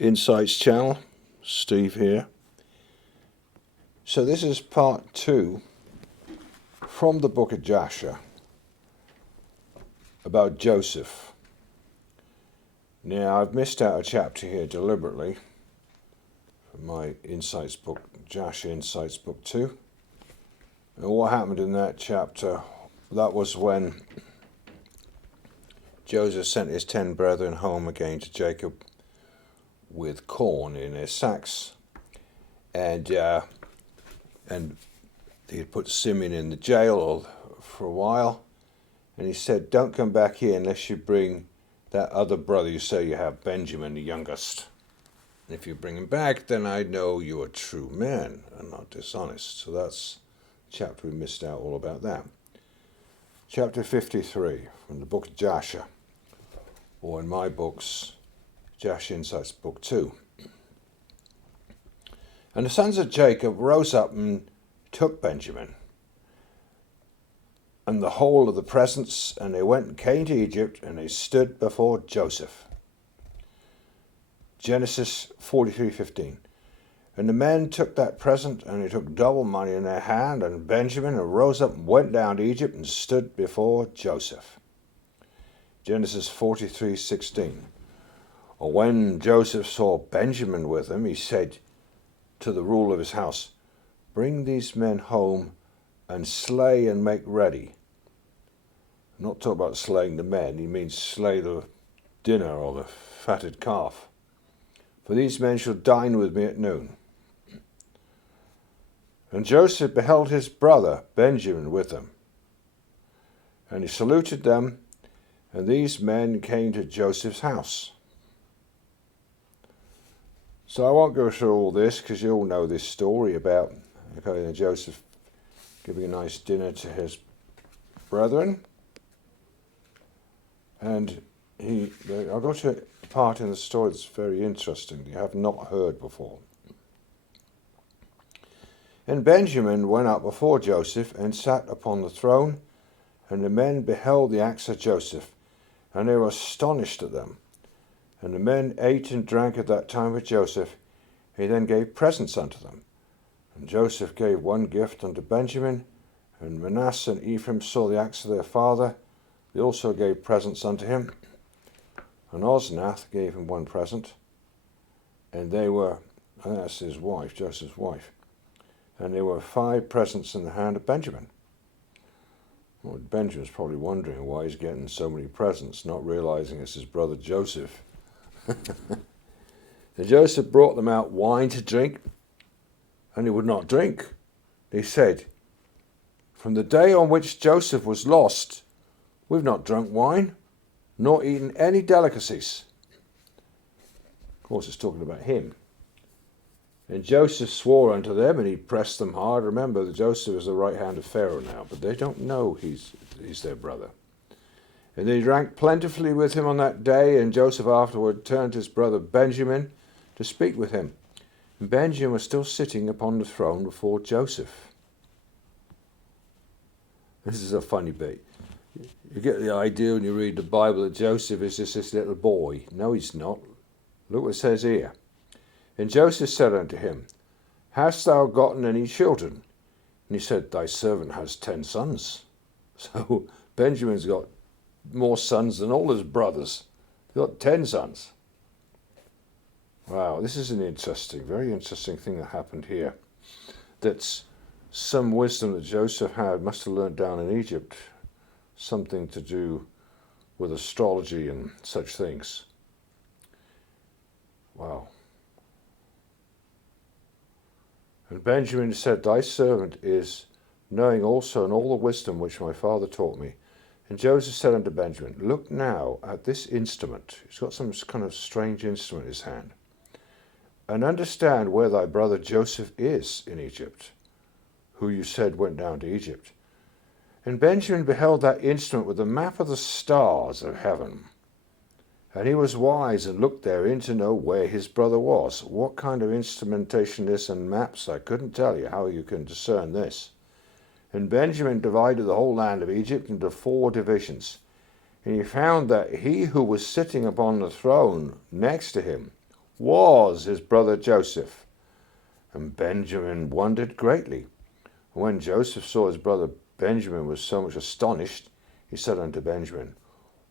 Insights channel. Steve here. So this is part 2 from the book of Jasher about Joseph. Now I've missed out a chapter here deliberately from my Insights book, Jasher Insights book 2. And what happened in that chapter, that was when Joseph sent his 10 brethren home again to Jacob with corn in their sacks, and he had put Simeon in the jail for a while, and he said, "Don't come back here unless you bring that other brother you say you have, Benjamin, the youngest. And if you bring him back, then I know you're a true man and not dishonest." So that's the chapter we missed out all about that. Chapter 53 from the book of Jasher, or in my books, Jasher Insights book 2. And the sons of Jacob rose up and took Benjamin and the whole of the presents, and they went and came to Egypt, and they stood before Joseph. Genesis 43:15. And the men took that present, and they took double money in their hand, and Benjamin arose up and went down to Egypt and stood before Joseph. Genesis 43:16. Or when Joseph saw Benjamin with him, he said to the ruler of his house, "Bring these men home and slay and make ready." I'm not talking about slaying the men, he means slay the dinner or the fatted calf. "For these men shall dine with me at noon." And Joseph beheld his brother Benjamin with them, and he saluted them, and these men came to Joseph's house. So I won't go through all this, because you all know this story about Joseph giving a nice dinner to his brethren. And I'll go to a part in the story that's very interesting, you have not heard before. And Benjamin went up before Joseph and sat upon the throne, and the men beheld the acts of Joseph, and they were astonished at them. And the men ate and drank at that time with Joseph. He then gave presents unto them. And Joseph gave one gift unto Benjamin, and Manasseh and Ephraim saw the acts of their father. They also gave presents unto him. And Osnath gave him one present. And they were, I think that's his wife, Joseph's wife. And there were 5 presents in the hand of Benjamin. Well, Benjamin's probably wondering why he's getting so many presents, not realizing it's his brother Joseph. And Joseph brought them out wine to drink, and they would not drink. They said, "From the day on which Joseph was lost, we've not drunk wine, nor eaten any delicacies." Of course, it's talking about him. And Joseph swore unto them, and he pressed them hard. Remember that Joseph is the right hand of Pharaoh now, but they don't know he's their brother. And they drank plentifully with him on that day, and Joseph afterward turned to his brother Benjamin to speak with him. And Benjamin was still sitting upon the throne before Joseph. This is a funny bit. You get the idea when you read the Bible that Joseph is just this little boy. No, he's not. Look what it says here. And Joseph said unto him, "Hast thou gotten any children?" And he said, "Thy servant has 10 sons. So Benjamin's got more sons than all his brothers. He's got 10 sons. Wow, this is an interesting, very interesting thing that happened here. That's some wisdom that Joseph had, must have learned down in Egypt. Something to do with astrology and such things. Wow. And Benjamin said, "Thy servant is knowing also in all the wisdom which my father taught me." And Joseph said unto Benjamin, "Look now at this instrument." He's got some kind of strange instrument in his hand. "And understand where thy brother Joseph is in Egypt, who you said went down to Egypt." And Benjamin beheld that instrument with the map of the stars of heaven. And he was wise and looked therein to know where his brother was. What kind of instrumentation this and maps, I couldn't tell you how you can discern this. And Benjamin divided the whole land of Egypt into 4 divisions. And he found that he who was sitting upon the throne next to him was his brother Joseph. And Benjamin wondered greatly. And when Joseph saw his brother Benjamin was so much astonished, he said unto Benjamin,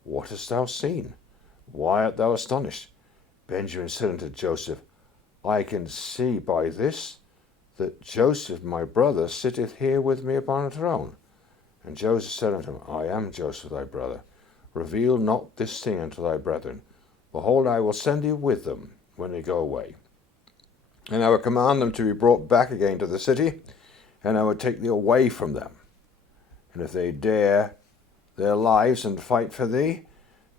What hast thou seen? Why art thou astonished? Benjamin said unto Joseph, I can see by this that Joseph my brother sitteth here with me upon a throne. And Joseph said unto him, I am Joseph thy brother. Reveal not this thing unto thy brethren. Behold, I will send thee with them when they go away. And I will command them to be brought back again to the city, and I will take thee away from them. And if they dare their lives and fight for thee,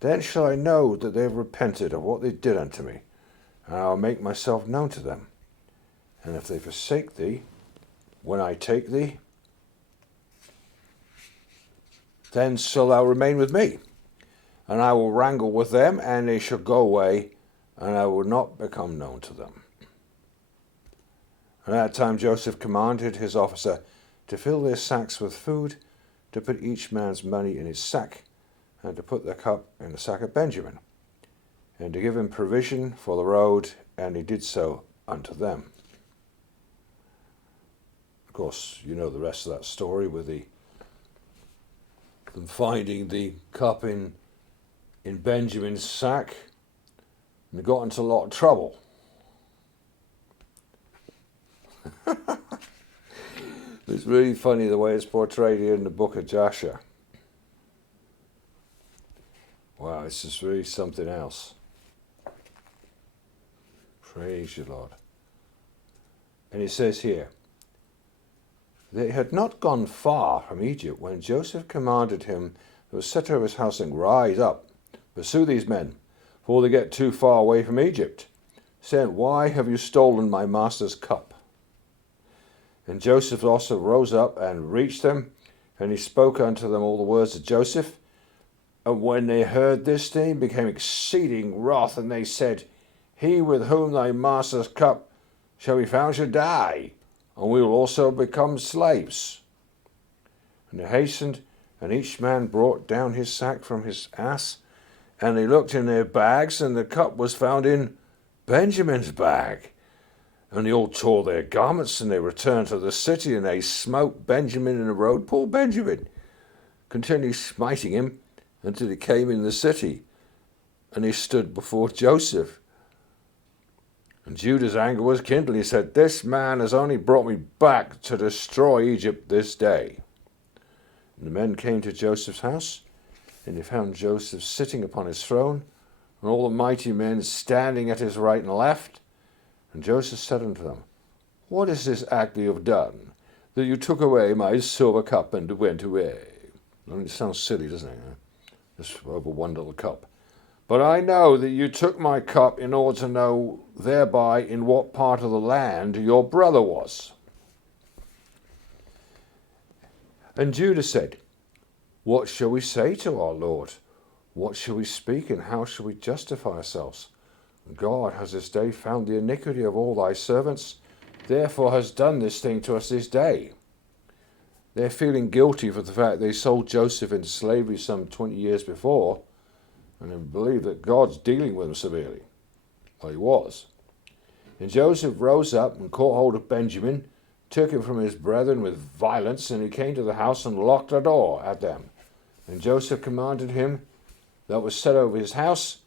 then shall I know that they have repented of what they did unto me, and I will make myself known to them. And if they forsake thee, when I take thee, then shalt thou remain with me, and I will wrangle with them, and they shall go away, and I will not become known to them. And at that time Joseph commanded his officer to fill their sacks with food, to put each man's money in his sack, and to put the cup in the sack of Benjamin, and to give him provision for the road, and he did so unto them. Of course, you know the rest of that story with them finding the cup in Benjamin's sack, and they got into a lot of trouble. It's really funny the way it's portrayed here in the book of Jasher. Wow, it's just really something else. Praise you, Lord. And it says here, they had not gone far from Egypt when Joseph commanded him that was set over his house, saying, Rise up, pursue these men, before they get too far away from Egypt, saying, Why have you stolen my master's cup? And Joseph also rose up and reached them, and he spoke unto them all the words of Joseph. And when they heard this, they became exceeding wroth, and they said, He with whom thy master's cup shall be found shall die, and we will also become slaves. And they hastened, and each man brought down his sack from his ass, and they looked in their bags, and the cup was found in Benjamin's bag. And they all tore their garments, and they returned to the city, and they smote Benjamin in the road. Poor Benjamin, continually smiting him until he came in the city, and he stood before Joseph. And Judah's anger was kindled. He said, This man has only brought me back to destroy Egypt this day. And the men came to Joseph's house, and they found Joseph sitting upon his throne, and all the mighty men standing at his right and left. And Joseph said unto them, What is this act that you have done, that you took away my silver cup and went away? I mean, it sounds silly, doesn't it? Just over one little cup. But I know that you took my cup in order to know thereby in what part of the land your brother was. And Judah said, What shall we say to our Lord? What shall we speak, and how shall we justify ourselves? God has this day found the iniquity of all thy servants, therefore has done this thing to us this day. They're feeling guilty for the fact they sold Joseph into slavery some 20 years before, and they believe that God's dealing with them severely. Well, he was. And Joseph rose up and caught hold of Benjamin, took him from his brethren with violence, and he came to the house and locked the door at them. And Joseph commanded him that was set over his house,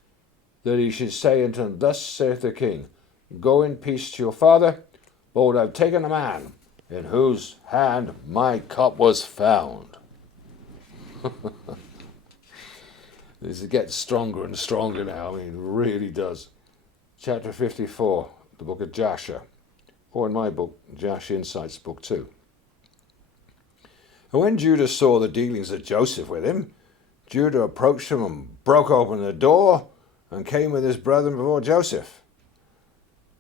that he should say unto him, Thus saith the king, Go in peace to your father, behold, I have taken a man, in whose hand my cup was found. This gets stronger and stronger now. I mean, it really does. Chapter 54, the book of Jasher, or in my book, Jasher Insights, book 2. And when Judah saw the dealings of Joseph with him, Judah approached him and broke open the door and came with his brethren before Joseph.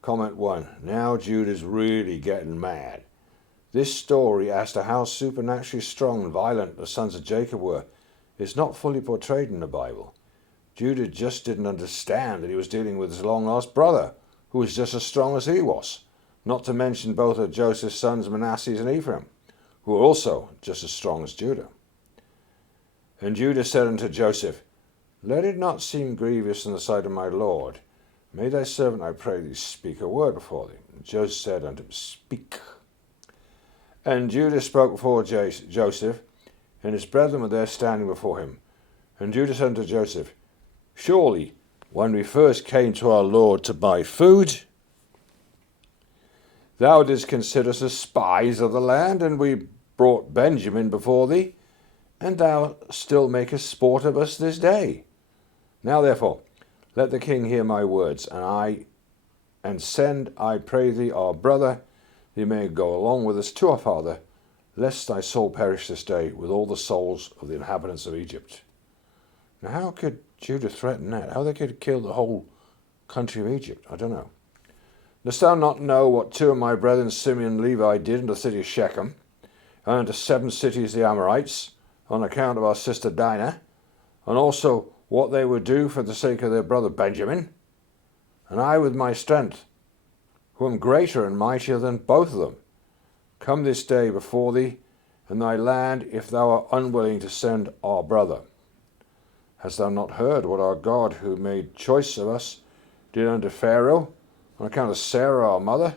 Comment 1. Now Judah's really getting mad. This story as to how supernaturally strong and violent the sons of Jacob were is not fully portrayed in the Bible. Judah just didn't understand that he was dealing with his long-lost brother, who was just as strong as he was, not to mention both of Joseph's sons Manasseh and Ephraim, who were also just as strong as Judah. And Judah said unto Joseph, Let it not seem grievous in the sight of my Lord, May thy servant, I pray thee, speak a word before thee. And Joseph said unto him, Speak. And Judah spoke before Joseph, and his brethren were there standing before him. And Judah said unto Joseph, Surely, when we first came to our Lord to buy food, thou didst consider us as spies of the land, and we brought Benjamin before thee, and thou still makest sport of us this day. Now therefore, let the king hear my words, and send, I pray thee, our brother, that he may go along with us to our father, lest thy soul perish this day with all the souls of the inhabitants of Egypt. Now how could Judah threaten that? How they could kill the whole country of Egypt? I don't know. Dost thou not know what two of my brethren, Simeon and Levi, did in the city of Shechem, and unto 7 cities of the Amorites, on account of our sister Dinah, and also what they would do for the sake of their brother Benjamin? And I with my strength, who am greater and mightier than both of them, come this day before thee and thy land, if thou art unwilling to send our brother. Hast thou not heard what our God, who made choice of us, did unto Pharaoh, on account of Sarah our mother,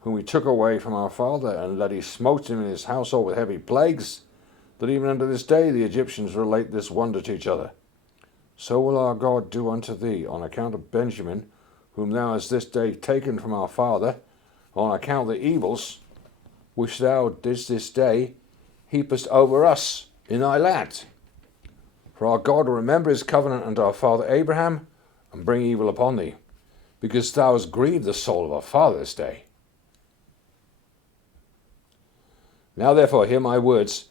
whom we took away from our father, and that he smote him in his household with heavy plagues, that even unto this day the Egyptians relate this wonder to each other? So will our God do unto thee, on account of Benjamin, whom thou hast this day taken from our father, on account of the evils which thou didst this day heapest over us in thy land. For our God will remember his covenant unto our father Abraham, and bring evil upon thee, because thou hast grieved the soul of our father this day. Now therefore hear my words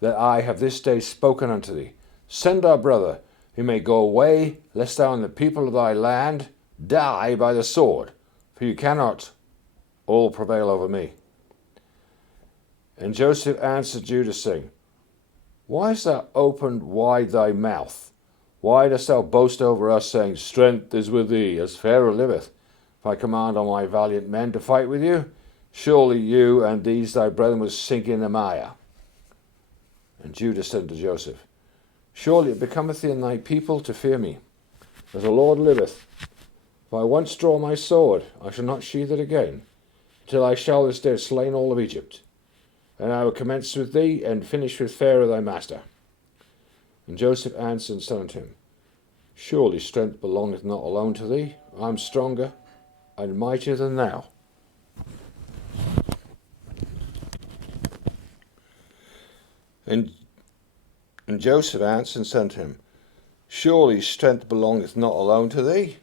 that I have this day spoken unto thee. Send our brother, he may go away, lest thou and the people of thy land die by the sword, for you cannot all prevail over me. And Joseph answered Judah, saying, Why hast thou opened wide thy mouth? Why dost thou boast over us, saying, Strength is with thee, as Pharaoh liveth? If I command all my valiant men to fight with you, surely you and these thy brethren will sink in the mire. And Judah said to Joseph, Surely it becometh thee and thy people to fear me. As the Lord liveth, if I once draw my sword, I shall not sheathe it again, till I shall this day have slain all of Egypt. And I will commence with thee, and finish with Pharaoh thy master. And Joseph answered and said unto him, Surely strength belongeth not alone to thee. I am stronger and mightier than thou. And Joseph answered and said unto him, Surely strength belongeth not alone to thee.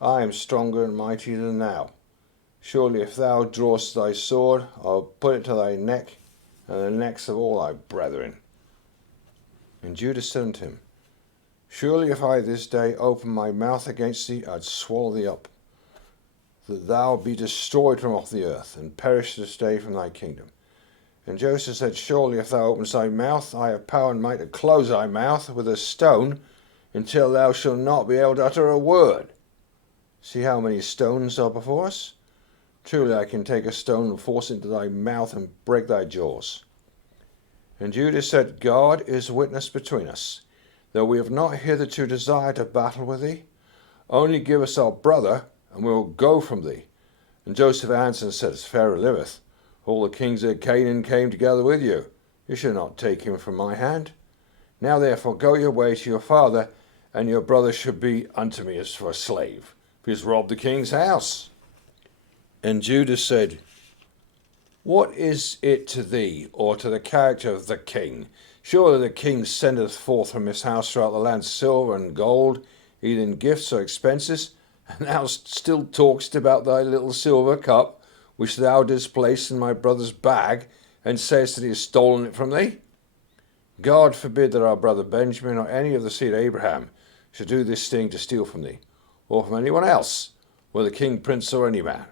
I am stronger and mightier than thou. Surely if thou drawest thy sword, I will put it to thy neck, and the necks of all thy brethren. And Judah said unto him, Surely if I this day open my mouth against thee, I'd swallow thee up, that thou be destroyed from off the earth, and perish this day from thy kingdom. And Joseph said, Surely if thou openest thy mouth, I have power and might to close thy mouth with a stone, until thou shalt not be able to utter a word. See how many stones are before us? Truly I can take a stone and force it into thy mouth and break thy jaws. And Judah said, God is witness between us, though we have not hitherto desired to battle with thee. Only give us our brother, and we will go from thee. And Joseph answered and said, As Pharaoh liveth, all the kings of Canaan came together with you. You shall not take him from my hand. Now therefore go your way to your father, and your brother shall be unto me as for a slave, for he has robbed the king's house. And Judah said, What is it to thee, or to the character of the king? Surely the king sendeth forth from his house throughout the land silver and gold, either in gifts or expenses, and thou still talkest about thy little silver cup, which thou didst place in my brother's bag, and sayest that he has stolen it from thee? God forbid that our brother Benjamin, or any of the seed of Abraham, should do this thing to steal from thee, or from anyone else, whether king, prince, or any man.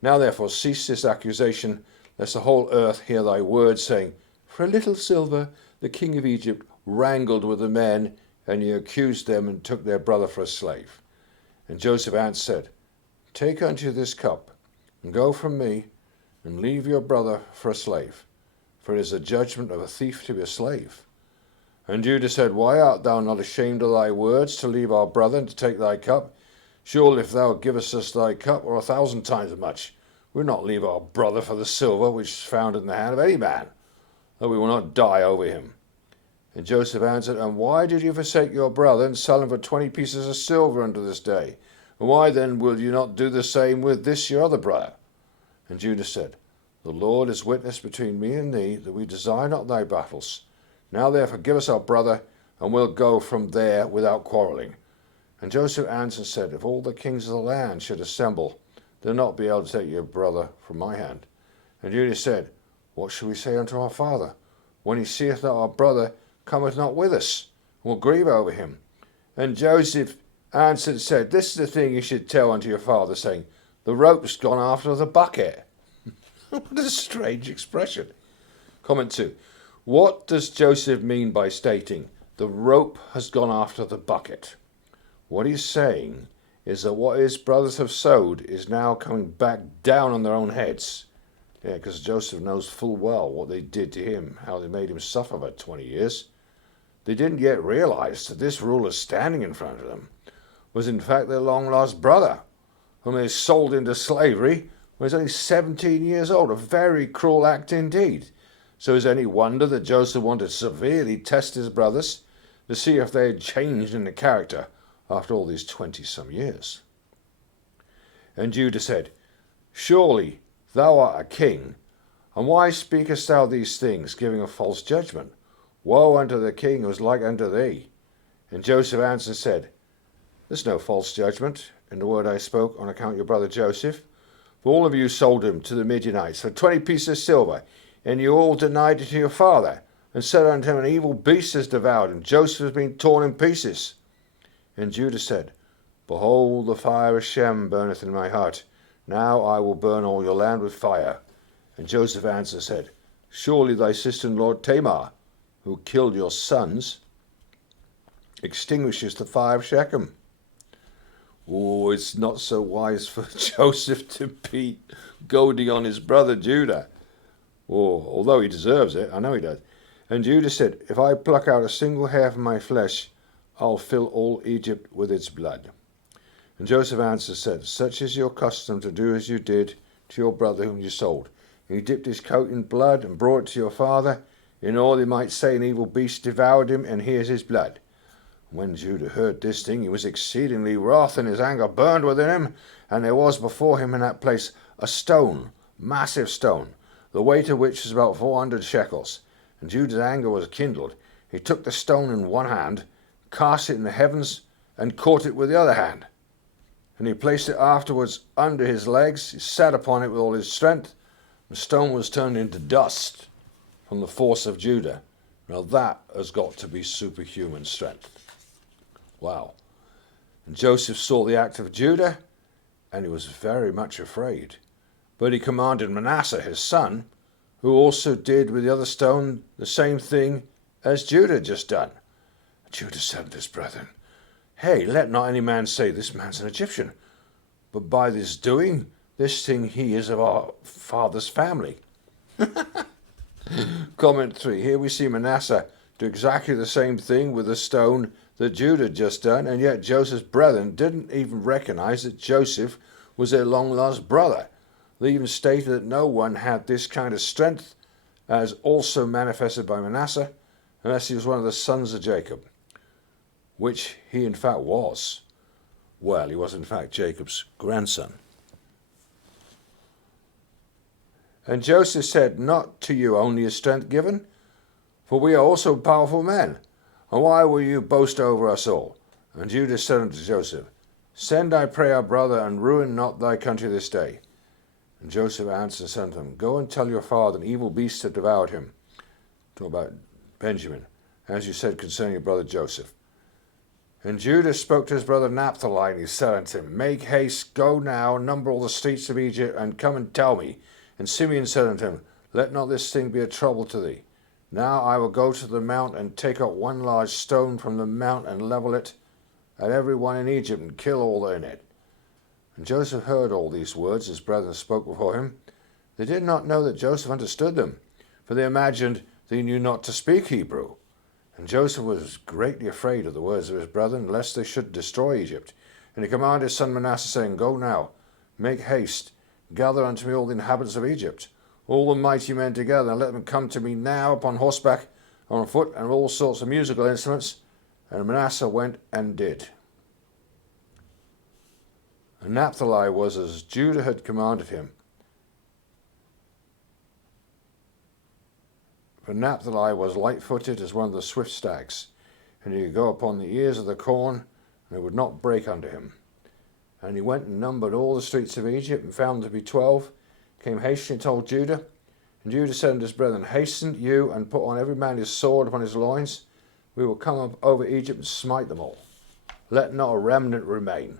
Now therefore cease this accusation, lest the whole earth hear thy words, saying, For a little silver the king of Egypt wrangled with the men, and he accused them, and took their brother for a slave. And Joseph answered, Take unto you this cup, and go from me, and leave your brother for a slave, for it is the judgment of a thief to be a slave. And Judah said, Why art thou not ashamed of thy words, to leave our brother, and to take thy cup? Surely if thou givest us thy cup, or 1,000 times as much, we'll not leave our brother for the silver which is found in the hand of any man, though we will not die over him. And Joseph answered, And why did you forsake your brother, and sell him for 20 pieces of silver unto this day? And why then will you not do the same with this your other brother? And Judah said, The Lord is witness between me and thee, that we desire not thy battles. Now therefore give us our brother, and we'll go from there without quarrelling. And Joseph answered and said, If all the kings of the land should assemble, they'll not be able to take your brother from my hand. And Judah said, What shall we say unto our father, when he seeth that our brother cometh not with us? We'll grieve over him. And Joseph answered and said, This is the thing you should tell unto your father, saying, The rope's gone after the bucket. What a strange expression. Comment 2. What does Joseph mean by stating, the rope has gone after the bucket? What he's saying is that what his brothers have sowed is now coming back down on their own heads. Yeah, because Joseph knows full well what they did to him, how they made him suffer for 20 years. They didn't yet realize that this ruler standing in front of them was in fact their long-lost brother, whom they sold into slavery when he was only 17 years old. A very cruel act indeed. So is any wonder that Joseph wanted to severely test his brothers to see if they had changed in the character after all these 20-some years. And Judah said, Surely thou art a king, and why speakest thou these things, giving a false judgment? Woe unto the king who is like unto thee. And Joseph answered and said, There's no false judgment in the word I spoke on account of your brother Joseph. For all of you sold him to the Midianites for 20 pieces of silver, and you all denied it to your father, and said unto him, An evil beast has devoured him. Joseph has been torn in pieces. And Judah said, Behold, the fire of Shem burneth in my heart. Now I will burn all your land with fire. And Joseph answered and said, Surely thy sister-in-law Tamar, who killed your sons, extinguishes the fire of Shechem. Oh, it's not so wise for Joseph to be goading on his brother Judah. Oh, although he deserves it, I know he does. And Judah said, If I pluck out a single hair from my flesh, I'll fill all Egypt with its blood. And Joseph answered and said, Such is your custom to do as you did to your brother whom you sold. And you dipped his coat in blood and brought it to your father, in order they might say, An evil beast devoured him, and here's his blood. When Judah heard this thing, he was exceedingly wroth, and his anger burned within him. And there was before him in that place a stone, massive stone, the weight of which was about 400 shekels. And Judah's anger was kindled. He took the stone in one hand, cast it in the heavens, and caught it with the other hand. And he placed it afterwards under his legs. He sat upon it with all his strength. The stone was turned into dust from the force of Judah. Now that has got to be superhuman strength. Wow. And Joseph saw the act of Judah, and he was very much afraid. But he commanded Manasseh, his son, who also did with the other stone the same thing as Judah had just done. Judah said unto his brethren, Hey, let not any man say, This man's an Egyptian, but by this doing, this thing he is of our father's family. Comment 3. Here we see Manasseh do exactly the same thing with the stone that Judah had just done, and yet Joseph's brethren didn't even recognize that Joseph was their long-lost brother. They even stated that no one had this kind of strength as also manifested by Manasseh, unless he was one of the sons of Jacob, which he in fact was. Well, he was in fact Jacob's grandson. And Joseph said, Not to you only is strength given, for we are also powerful men. And why will you boast over us all? And Judah said unto Joseph, Send, I pray, our brother, and ruin not thy country this day. And Joseph answered and said unto him, Go and tell your father, an evil beast hath devoured him. Talk about Benjamin, as you said concerning your brother Joseph. And Judah spoke to his brother Naphtali, and he said unto him, Make haste, go now, number all the streets of Egypt, and come and tell me. And Simeon said unto him, Let not this thing be a trouble to thee. Now I will go to the mount, and take up one large stone from the mount, and level it at every one in Egypt, and kill all in it. And Joseph heard all these words his brethren spoke before him. They did not know that Joseph understood them, for they imagined that he knew not to speak Hebrew. And Joseph was greatly afraid of the words of his brethren, lest they should destroy Egypt. And he commanded his son Manasseh, saying, Go now, make haste, gather unto me all the inhabitants of Egypt, all the mighty men together, and let them come to me now upon horseback, on foot, and all sorts of musical instruments. And Manasseh went and did. And Naphtali was as Judah had commanded him. For Naphtali was light-footed as one of the swift stags, and he could go upon the ears of the corn, and it would not break under him. And he went and numbered all the streets of Egypt, and found them to be 12, came hastily and told Judah. And Judah said unto his brethren, Hasten you, and put on every man his sword upon his loins. We will come up over Egypt and smite them all. Let not a remnant remain.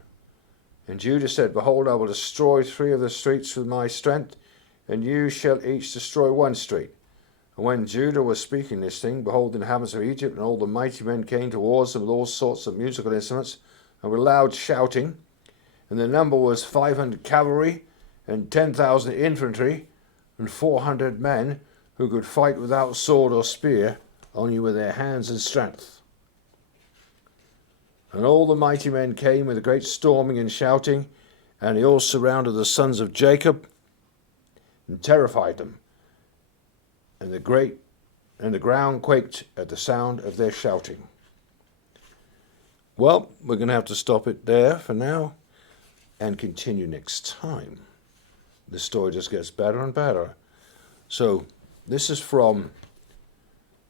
And Judah said, Behold, I will destroy 3 of the streets with my strength, and you shall each destroy 1 street. And when Judah was speaking this thing, behold, the inhabitants of Egypt and all the mighty men came towards them with all sorts of musical instruments, and with loud shouting. And the number was 500 cavalry, and 10,000 infantry, and 400 men who could fight without sword or spear, only with their hands and strength. And all the mighty men came with a great storming and shouting, and they all surrounded the sons of Jacob, and terrified them. And the ground quaked at the sound of their shouting. Well, we're going to have to stop it there for now and continue next time. The story just gets better and better. So this is from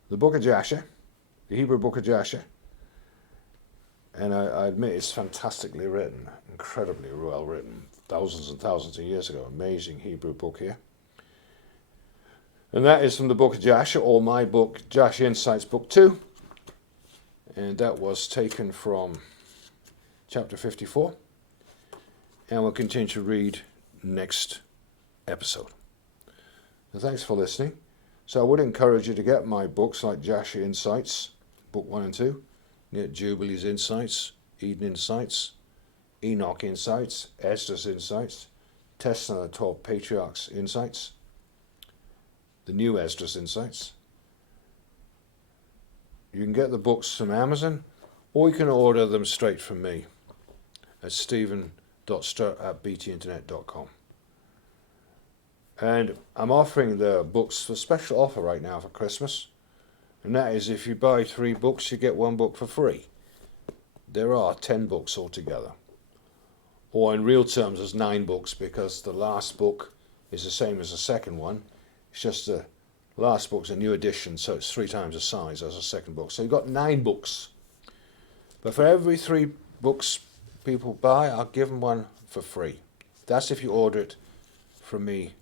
the book of Jasher, the Hebrew book of Jasher. And I admit it's fantastically written, incredibly well written, thousands and thousands of years ago. Amazing Hebrew book here. And that is from the book of Jasher, or my book, Jasher Insights, book 2. And that was taken from chapter 54. And we'll continue to read next episode. So thanks for listening. So I would encourage you to get my books like Jasher Insights, book 1 and 2. Get Jubilee's Insights, Eden Insights, Enoch Insights, Esdras Insights, Testament of the 12 Patriarchs Insights, the new Esdras Insights. You can get the books from Amazon, or you can order them straight from me at stephen.strutt@btinternet.com. And I'm offering the books for special offer right now for Christmas. And that is, if you buy 3 books, you get 1 book for free. There are 10 books altogether. Or in real terms, there's 9 books, because the last book is the same as the second one. It's just the last book's a new edition, so it's 3 times the size as the second book. So you've got 9 books. But for every 3 books people buy, I'll give them 1 for free. That's if you order it from me,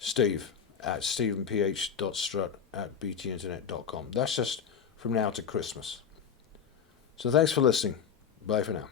Steve, at stephenph.strutt@btinternet.com. That's just from now to Christmas. So thanks for listening. Bye for now.